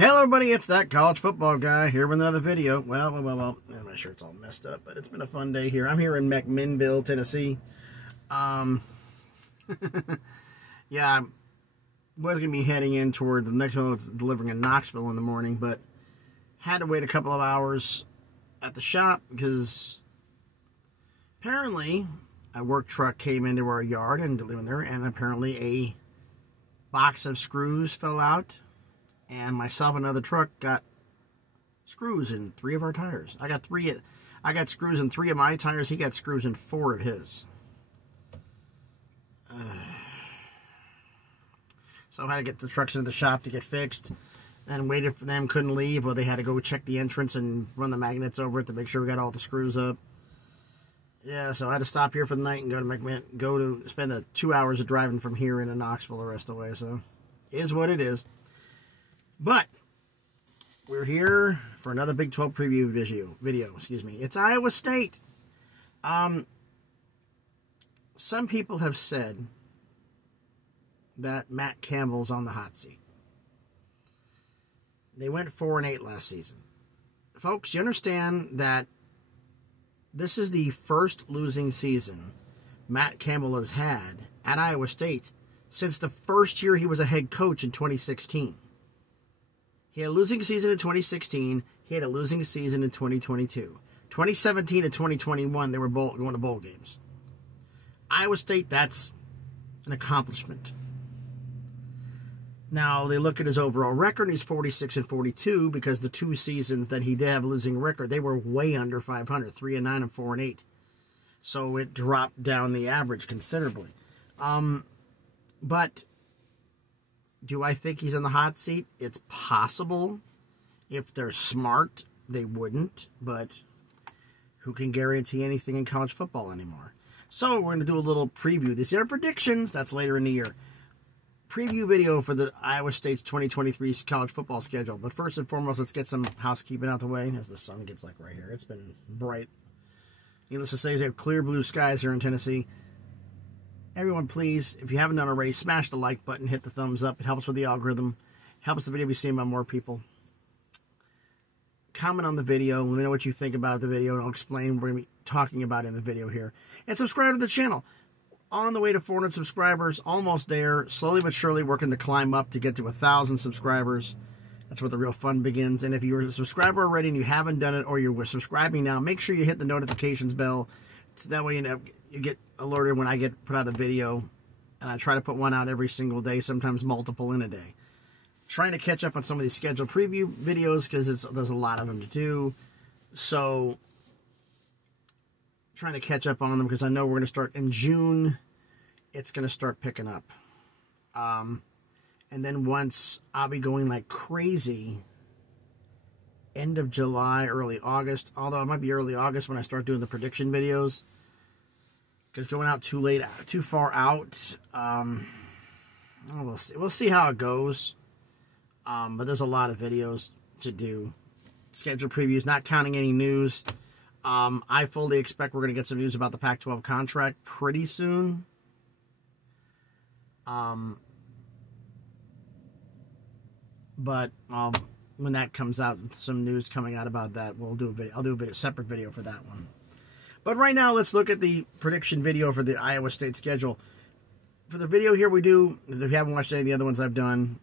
Hello everybody, it's that college football guy here with another video. Well, my shirt's all messed up, but it's been a fun day here. I'm here in McMinnville, Tennessee. Yeah, I was going to be heading in toward the next one I was delivering in Knoxville in the morning, but had to wait a couple of hours at the shop because apparently a work truck came into our yard and delivered there, and apparently a box of screws fell out. And myself and another truck got screws in 3 of our tires. I got screws in 3 of my tires. He got screws in 4 of his. So I had to get the trucks into the shop to get fixed. And waited for them, couldn't leave. Well, they had to go check the entrance and run the magnets over it to make sure we got all the screws up. Yeah, so I had to stop here for the night and go to spend the 2 hours of driving from here into Knoxville the rest of the way. So, is what it is. But we're here for another Big 12 preview video. Excuse me. It's Iowa State. Some people have said that Matt Campbell's on the hot seat. They went 4-8 last season. Folks, you understand that this is the first losing season Matt Campbell has had at Iowa State since the first year he was a head coach in 2016. He had a losing season in 2016. He had a losing season in 2022. 2017 and 2021, they were going to bowl games. Iowa State, that's an accomplishment. Now, they look at his overall record. He's 46-42 because the 2 seasons that he did have a losing record, they were way under 500, 3-9 and 4-8. So it dropped down the average considerably. But do I think he's in the hot seat? It's possible. If they're smart, they wouldn't. But who can guarantee anything in college football anymore? So we're going to do a little preview. These are predictions. That's later in the year. Preview video for the Iowa State's 2023 college football schedule. But first and foremost, let's get some housekeeping out the way as the sun gets like right here. It's been bright. Needless to say, we have clear blue skies here in Tennessee. Everyone, please, if you haven't done already, smash the like button, hit the thumbs up. It helps with the algorithm. Helps the video be seen by more people. Comment on the video. Let me know what you think about the video, and I'll explain what we're going to be talking about in the video here. And subscribe to the channel. On the way to 400 subscribers, almost there. Slowly but surely working to climb up to get to 1,000 subscribers. That's where the real fun begins. And if you're a subscriber already and you haven't done it, or you're subscribing now, make sure you hit the notifications bell. So that way you get alerted when I put out a video. And I try to put one out every single day, sometimes multiple in a day. Trying to catch up on some of these scheduled preview videos because there's a lot of them to do. So trying to catch up on them because I know we're going to start in June. It's going to start picking up. And then once I'll be going like crazy end of July, early August. Although it might be early August when I start doing the prediction videos. Because going out too far out, we'll see how it goes. But there's a lot of videos to do. Schedule previews, not counting any news. I fully expect we're going to get some news about the Pac-12 contract pretty soon. But when that comes out, some news coming out about that, we'll do a video. I'll do a separate video for that one. But right now, let's look at the prediction video for the Iowa State schedule. For the video here, if you haven't watched any of the other ones I've done,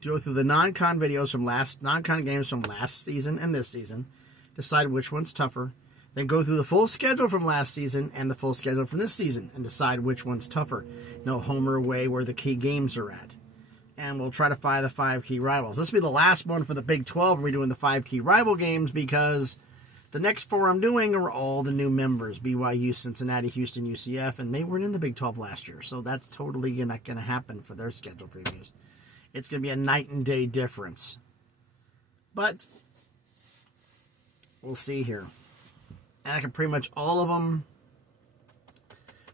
go through the non-con videos from non-con games from last season and this season, decide which one's tougher, then go through the full schedule from last season and the full schedule from this season and decide which one's tougher. No home or away where the key games are at. And we'll try to find the 5 key rivals. This will be the last one for the Big 12. We're doing the 5 key rival games because the next 4 I'm doing are all the new members. BYU, Cincinnati, Houston, UCF, and they weren't in the Big 12 last year. So that's totally not going to happen for their schedule previews. It's going to be a night and day difference. But we'll see here. And I can pretty much all of them.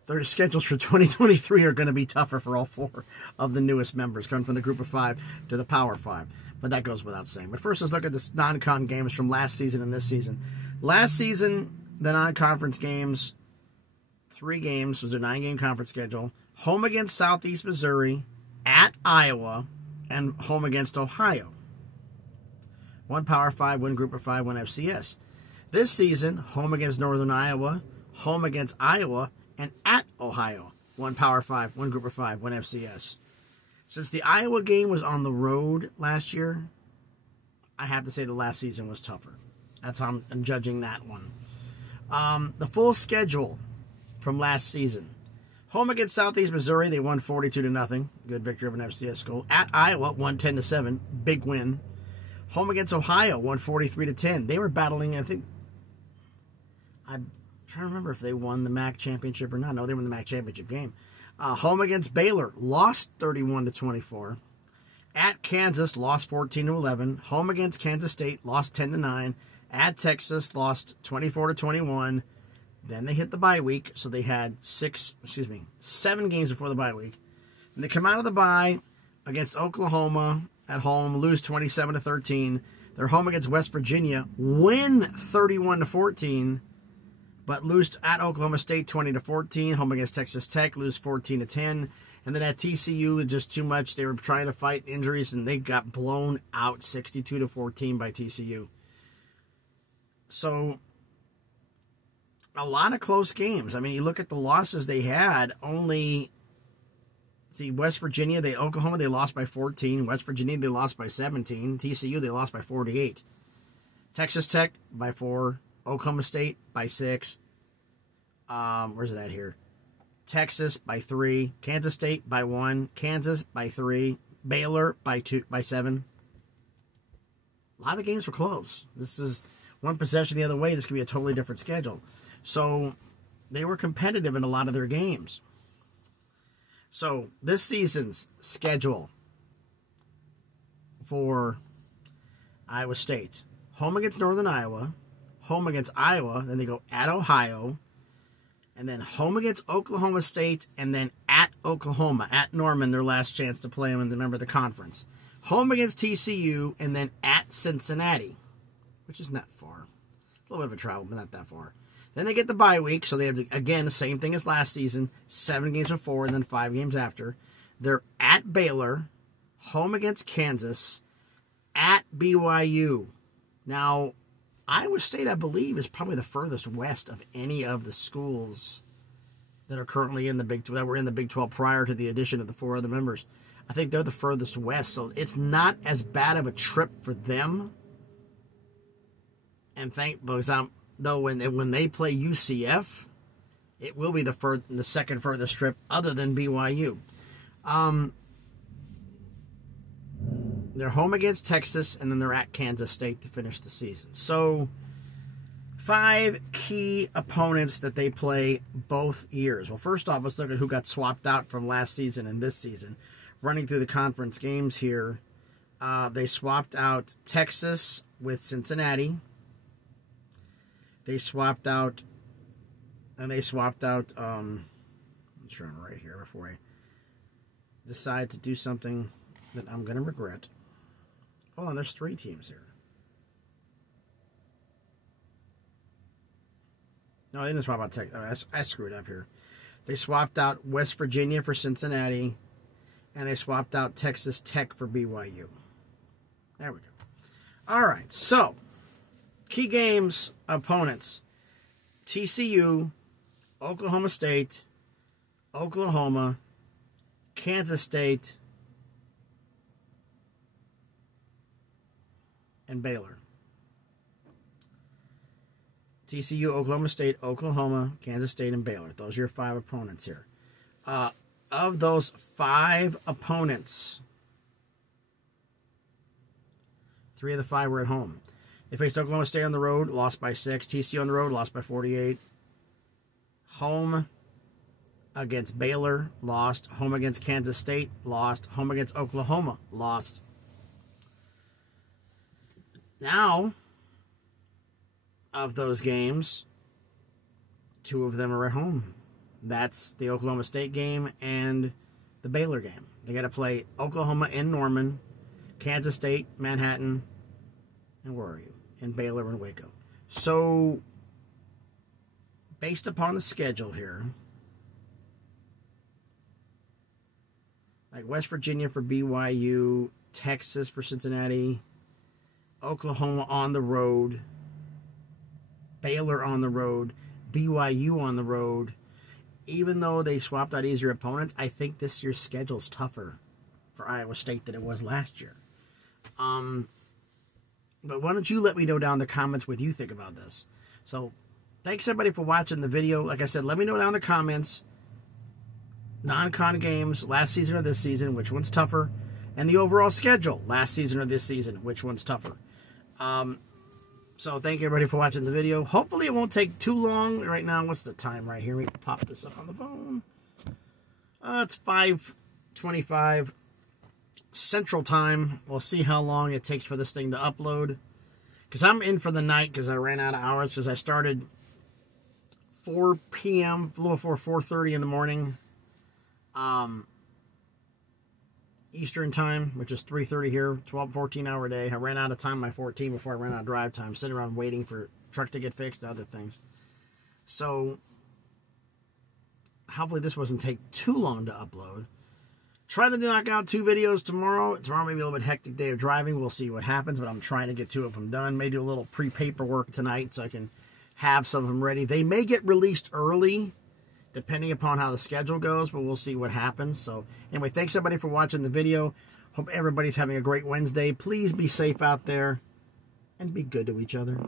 Their schedules for 2023 are going to be tougher for all 4 of the newest members, coming from the group of 5 to the Power 5. But that goes without saying. But first, let's look at the non-con games from last season and this season. Last season, the non-conference games, 3 games was their 9-game conference schedule. Home against Southeast Missouri, at Iowa, and home against Ohio. one Power 5, one Group of 5, one FCS. This season, home against Northern Iowa, home against Iowa, and at Ohio. One Power 5, one Group of 5, one FCS. Since the Iowa game was on the road last year, I have to say the last season was tougher. That's how I'm judging that one. The full schedule from last season. Home against Southeast Missouri, they won 42-0. Good victory of an FCS school. At Iowa, won 10-7. Big win. Home against Ohio, won 43-10. They were battling, I think, I'm trying to remember if they won the MAC championship or not. No, they won the MAC championship game. Home against Baylor, lost 31-24. At Kansas, lost 14-11. Home against Kansas State, lost 10-9. At Texas, lost 24-21. Then they hit the bye week, so they had 7 games before the bye week. And they come out of the bye against Oklahoma at home, lose 27-13. They're home against West Virginia, win 31-14, but lose at Oklahoma State 20-14. Home against Texas Tech, lose 14-10. And then at TCU, just too much. They were trying to fight injuries, and they got blown out 62-14 by TCU. So, a lot of close games. I mean, you look at the losses they had, West Virginia, Oklahoma, they lost by 14. West Virginia, they lost by 17. TCU, they lost by 48. Texas Tech by 4. Oklahoma State by 6. Where's it at here? Texas by 3. Kansas State by 1. Kansas by 3. Baylor by 7. A lot of games were close. This is one possession the other way. This could be a totally different schedule. So they were competitive in a lot of their games. So this season's schedule for Iowa State. Home against Northern Iowa. Home against Iowa. Then they go at Ohio. And then home against Oklahoma State. And then at Oklahoma. At Norman, their last chance to play them in the member of the conference. Home against TCU. And then at Cincinnati. Which is not far. A little bit of a travel, but not that far. Then they get the bye week, so they have, again, the same thing as last season. 7 games before and then 5 games after. They're at Baylor, home against Kansas, at BYU. Now, Iowa State, I believe, is probably the furthest west of any of the schools that are currently in the Big 12, that were in the Big 12 prior to the addition of the 4 other members. I think they're the furthest west, so it's not as bad of a trip for them. And though when they play UCF, it will be the second furthest trip other than BYU. They're home against Texas, and then they're at Kansas State to finish the season. So, 5 key opponents that they play both years. Well, first off, let's look at who got swapped out from last season and this season. Running through the conference games here, they swapped out Texas with Cincinnati. They swapped out, I'm trying to write here before I decide to do something that I'm going to regret. Hold on, there's 3 teams here. No, they didn't swap out Texas. I screwed up here. They swapped out West Virginia for Cincinnati, and they swapped out Texas Tech for BYU. There we go. All right, so key games, opponents. TCU, Oklahoma State, Oklahoma, Kansas State, and Baylor. TCU, Oklahoma State, Oklahoma, Kansas State, and Baylor. Those are your 5 opponents here. Of those 5 opponents, 3 of the 5 were at home. They faced Oklahoma State on the road, lost by 6. TCU on the road, lost by 48. Home against Baylor, lost. Home against Kansas State, lost. Home against Oklahoma, lost. Now, of those games, 2 of them are at home. That's the Oklahoma State game and the Baylor game. They got to play Oklahoma in Norman, Kansas State, Manhattan, and where are you? In Baylor and Waco. So, based upon the schedule here, like West Virginia for BYU, Texas for Cincinnati, Oklahoma on the road, Baylor on the road, BYU on the road. Even though they swapped out easier opponents, I think this year's schedule's tougher for Iowa State than it was last year. But why don't you let me know down in the comments what you think about this. So, thanks everybody for watching the video. Like I said, let me know down in the comments. Non-con games, last season or this season, which one's tougher? And the overall schedule, last season or this season, which one's tougher? So thank you everybody for watching the video. Hopefully it won't take too long. Right now, what's the time right here? Let me pop this up on the phone. It's 5:25 Central Time. We'll see how long it takes for this thing to upload. Because I'm in for the night because I ran out of hours. Because I started 4 p.m., a little before 4:30 in the morning. Eastern time, which is 3:30 here, 14-hour day. I ran out of time my 14 before I ran out of drive time, sitting around waiting for truck to get fixed and other things. So, hopefully this doesn't take too long to upload. Try to knock out 2 videos tomorrow. Tomorrow may be a little bit hectic day of driving. We'll see what happens, but I'm trying to get 2 of them done. May do a little pre-paperwork tonight so I can have some of them ready. They may get released early, depending upon how the schedule goes, but we'll see what happens. So, anyway, thanks everybody for watching the video. Hope everybody's having a great Wednesday. Please be safe out there and be good to each other.